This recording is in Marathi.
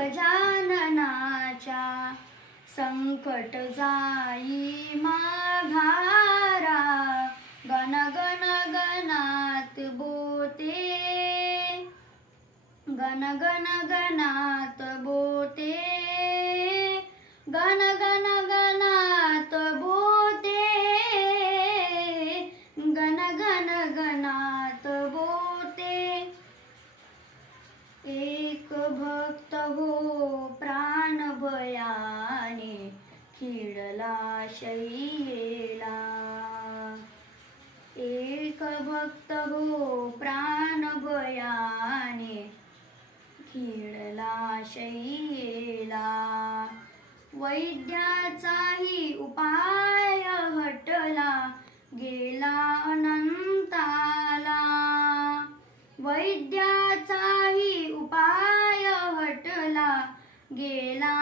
गजाननाच्या संकट जाई माघारा गण गण गणात बोते गण गण गणात बोते गण गण गणात बोते गण गण गणात बोते एक भक्त हो प्राण भयाने खिळला शय्येला एक भक्त हो प्राण भयाने खिळला शय्येला वैद्याचाही उपाय हटला गेला अनंताला वैद्याचाही उपाय हटला गेला